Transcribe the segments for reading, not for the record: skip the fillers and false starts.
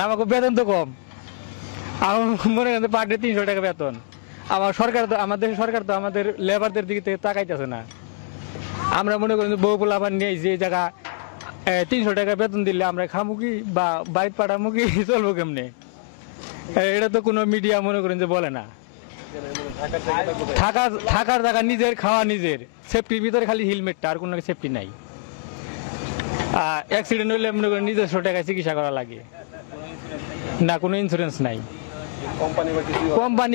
মানে আমাকে বেতন তো কম। আমার মনে করেন পার ডে 300 টাকা বেতন। আমার সরকার তো, আমাদের সরকার তো আমাদের লেবারদের দিকে থেকে তাকাইতেছে না। আমরা মনে করি বউ পোলাপান নিয়ে যে জায়গা 300 টাকা বেতন দিলে আমরা খামু কি বা বাইক পাঠামু কি, চলবো কেমনে? এটা তো কোনো মিডিয়া মনে করেন যে বলে না। থাকার জায়গা নিজের, খাওয়া নিজের, সেফটির ভিতরে খালি হেলমেটটা, আর কোনো সেফটি নাই। অ্যাক্সিডেন্ট হইলে মনে করেন নিজস্ব টাকায় চিকিৎসা করা লাগে না, কোনো ইন্স্যুরেন্স নাই। কোম্পানি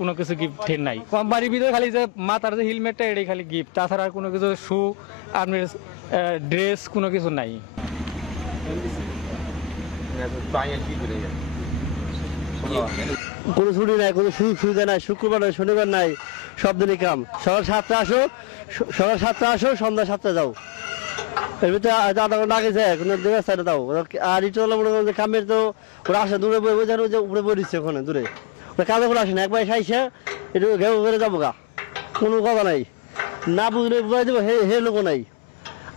কোনো কিছু গিফট নাই। কোম্পানির ভিতরে খালি যে মাথার যে হেলমেটটা, এটাই খালি গিফট, তাছাড়া আর কোনো কিছু শু, আপনার ড্রেস, কোনো কিছু নাই। কোনো ছুটি নাই, কোনো সুযোগ সুবিধা নাই, শুক্রবার নাই, শনিবার নাই, সব দিনই কাম। সকাল 7টা আসো, সন্ধ্যা 7টা যাও। এর ভিতরে আধা ঘন্টা আগে যায়, কোনো সাইডে দাও। আর ইটো হলো মনে করেন যে কামের তো ওরা আসে দূরে বই বোঝানো, যে উপরে বই দিচ্ছে ওখানে দূরে, ওরা কাজে করে আসে না, একবার এসে একটু ঘেউ করে যাবো গা, কোনো কথা নাই। না বুঝলে বুঝাই দেবো, হে লোকও নাই।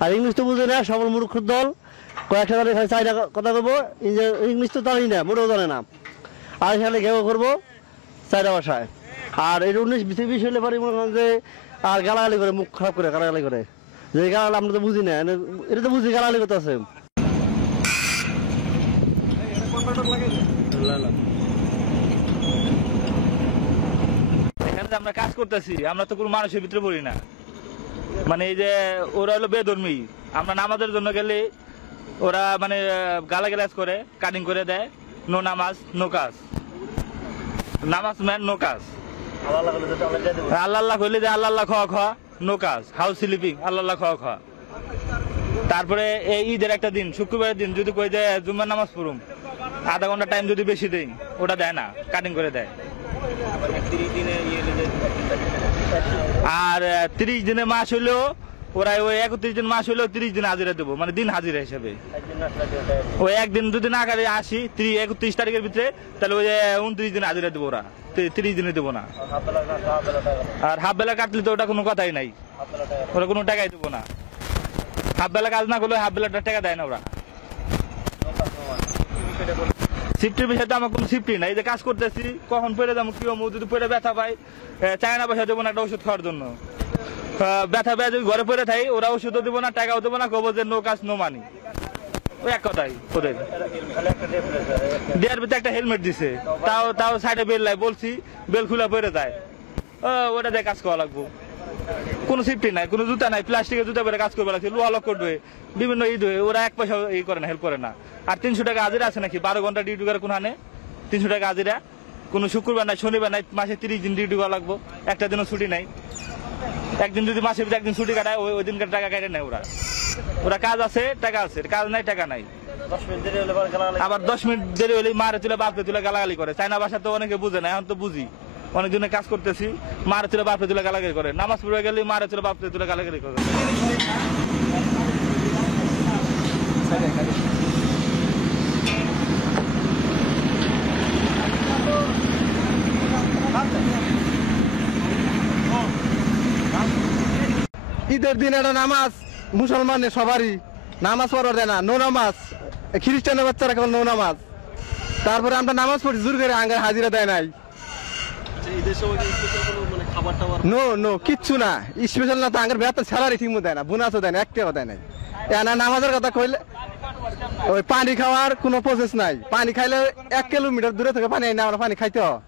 আর ইংলিশ তো বুঝে না, সবল মূর্খ দল, কয়েকটা দলে খালি চাইনা কথা করবো, ইংলিশ তো জানি না, মোটেও জানে না। আর সালে ঘেউ করবো চাইনা বাসায়। আর এই 19-20 হলে পরে মনে করেন যে আর গালাগালি করে, মুখ খারাপ করে গালাগালি করে, যে গালাগালি আমরা তো বুঝি না, এটা তো বুঝি গালাগালি করতে আছে। এখানে আমরা কাজ করতেছি, আমরা তো কোনো মানুষের ভিতরে পড়ি না। মানে এই যে ওরা হলো বেধর্মী, আমরা নামাজের জন্য গেলে ওরা মানে গালাগালাজ করে, কাটিং করে দেয়, নো নামাজ নো কাজ, নামাজ ম্যান নো কাজ, আল্লাহ হইলে যে আল্লাহ খাওয়া নো কাজ, হাউস স্লিপিং আল্লাহ খাওয়া। তারপরে এই ঈদের একটা দিন, শুক্রবারের দিন যদি কই যে জুম্মার নামাজ পড়ুম, আধা ঘন্টা টাইম যদি বেশি দেই, ওটা দেয় না, কাটিং করে দেয়। আর 30 দিনের মাস হইলেও ওরা ওই 31 দিন মাস হইলেও 30 দিন হাজিরা দেবো, মানে দিন হাজিরা হিসাবে। ওই একদিন যদি না কাটে আসি 31 তারিখের ভিতরে, তাহলে ওই 29 দিন হাজিরা দেবো, ওরা 30 দিনে দেবো না। আর হাফ বেলা কাটলে তো ওটা কোনো কথাই নাই, ওরা কোনো টাকাই দেবো না। হাফ বেলা কাজ না করলে হাফ বেলাটা টাকা দেয় না ওরা। শিফটের বিষয়টা আমার কোনো শিফটই নাই, যে কাজ করতেছি কখন পড়ে যাবো, কি হবো, যদি পড়ে ব্যথা পাই চায়না পয়সা দেবো না একটা ওষুধ খাওয়ার জন্য। ব্যথা পেয়ে যদি ঘরে পড়ে থাকি, ওরা ওষুধও দেবো না, টাকাও দেবো না, কবো যে নো কাজ নো মানি। ওই এক কথাই ওদের। দেয়ার ভিতরে একটা হেলমেট দিছে, তাও সাইডে বেল নাই, বলছি বেল খুলে পড়ে যায়, ওটা দিয়ে কাজ করা লাগবো। কোনো সিফটি নাই, কোনো জুতা নাই, প্লাস্টিকের জুতা পরে কাজ করবে লাগছে, লোহা লক করবে, বিভিন্ন ঈদ হয়ে ওরা এক পয়সা করে না, হেল্প করে না। আর 300 টাকা হাজিরা আছে নাকি, 12 ঘন্টা ডিউটি করে কোন হানে 300 টাকা হাজিরা? কোনো শুক্রবার নাই, শনিবার নাই, মাসে 30 দিন ডিউটি করা লাগবো, একটা দিনও ছুটি নাই। একদিন যদি মাসে একদিন ছুটি কাটায়, ওই দিনকার টাকা কাটে নেয় ওরা। ওরা কাজ আছে, টাকা আছে, কাজ নাই, টাকা নাই। আবার 10 মিনিট দেরি হলে মারে তুলে বাপরে তুলে গালাগালি করে। চায়না ভাষা তো অনেকে বুঝে না, এখন তো বুঝি, অনেকজনে কাজ করতেছি, মারে তুলে বাপরে তুলে গালাগালি করে। নামাজ পড়ে গেলে মারে তুলে বাপরে তুলে গালাগালি করে। ঈদের দিন একটা নামাজ মুসলমানের সবারই নামাজ পড়া দেয় না, নো নামাজ। খ্রিস্টানের বাচ্চারা কেবল নো নামাজ। তারপরে আমরা নামাজ পড়ি জোর করে, আঙ্গার হাজিরা দেয় নাই। নো কিচ্ছু না, স্পেশাল না তো, আঙ্গার বেতন স্যালারি ঠিক মতো দেয় না, বোনাসও দেয় না, একটাও দেয় নাই। নামাজের কথা কইলে ওই পানি খাওয়ার কোনো প্রসেস নাই। পানি খাইলে 1 কিলোমিটার দূরে থেকে পানি আইনা আমরা পানি খাইতে হয়।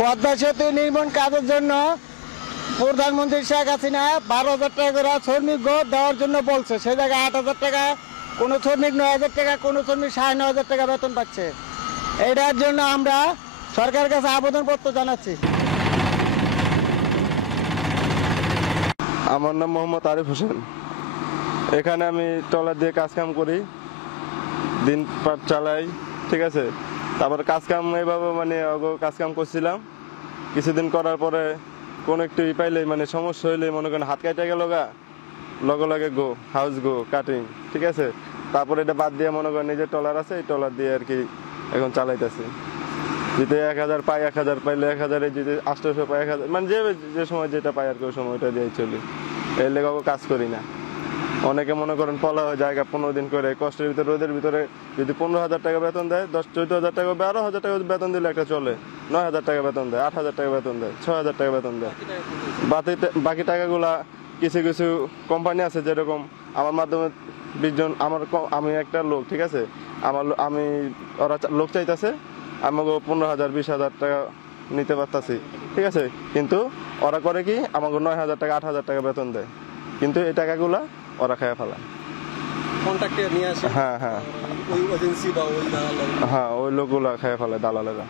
পদ্মা সেতু নির্মাণ কাজের জন্য প্রধানমন্ত্রী শেখ হাসিনা 12,000 টাকা করে শ্রমিক দেওয়ার জন্য বলছে। সে জায়গায় 8,000 টাকা, কোনো শ্রমিক 9,000 টাকা, কোনো শ্রমিক 9,500 টাকা বেতন পাচ্ছে। এটার জন্য আমরা সরকারের কাছে আবেদনপত্র জানাচ্ছি। আমার নাম মোহাম্মদ আরিফ হোসেন। এখানে আমি ট্রলার দিয়ে কাজকাম করি, দিন পাট চালাই, ঠিক আছে। তারপরে কাজকাম এইভাবে মানে কাজকাম করছিলাম, কিছুদিন করার পরে কোনো একটু পাইলে মানে সমস্যা হইলে মনে করেন হাত কাটা গেল গা, লগে লগে গো হাউস গো কাটিং, ঠিক আছে। তারপরে এটা বাদ দিয়ে মনে করেন নিজের ট্রলার আছে, এই ট্রলার দিয়ে আর কি এখন চালাইতেছি। যদি 1000 পাই, 1000 পাইলে 1000, যদি 800 পাই 1000, মানে যে সময় যেটা পাই আর কি ওই সময় ওটা দিয়ে চলি। এর লেগে কাজ করি না। অনেকে মনে করেন পলা হয় জায়গা 15 দিন করে কষ্টের ভিতরে রোদের ভিতরে যদি 15,000 টাকা বেতন দেয়, 14,000 টাকা 12,000 টাকা বেতন দিলে একটা চলে, 9,000 টাকা বেতন দেয়, 8,000 টাকা বেতন দেয়, 6,000 টাকা বেতন দেয়। বাকি টাকাগুলা কিছু কিছু কোম্পানি আছে, যেরকম আমার মাধ্যমে 20 জন, আমি একটা লোক, ঠিক আছে, ওরা লোক চাইতেছে, আমাকে 15,000 20,000 টাকা নিতে পারতাছি, ঠিক আছে, কিন্তু ওরা করে কি আমাকে 9,000 টাকা 8,000 টাকা বেতন দেয়, কিন্তু এই টাকাগুলা ওরা খেয়ে ফেলায়। কন্ট্রাক্টে নিয়ে আসে হ্যাঁ হ্যাঁ ওই এজেন্সি বা ওই দালাল হ্যাঁ, ওই লোকগুলা খেয়ে ফেলায়, দালালেরা।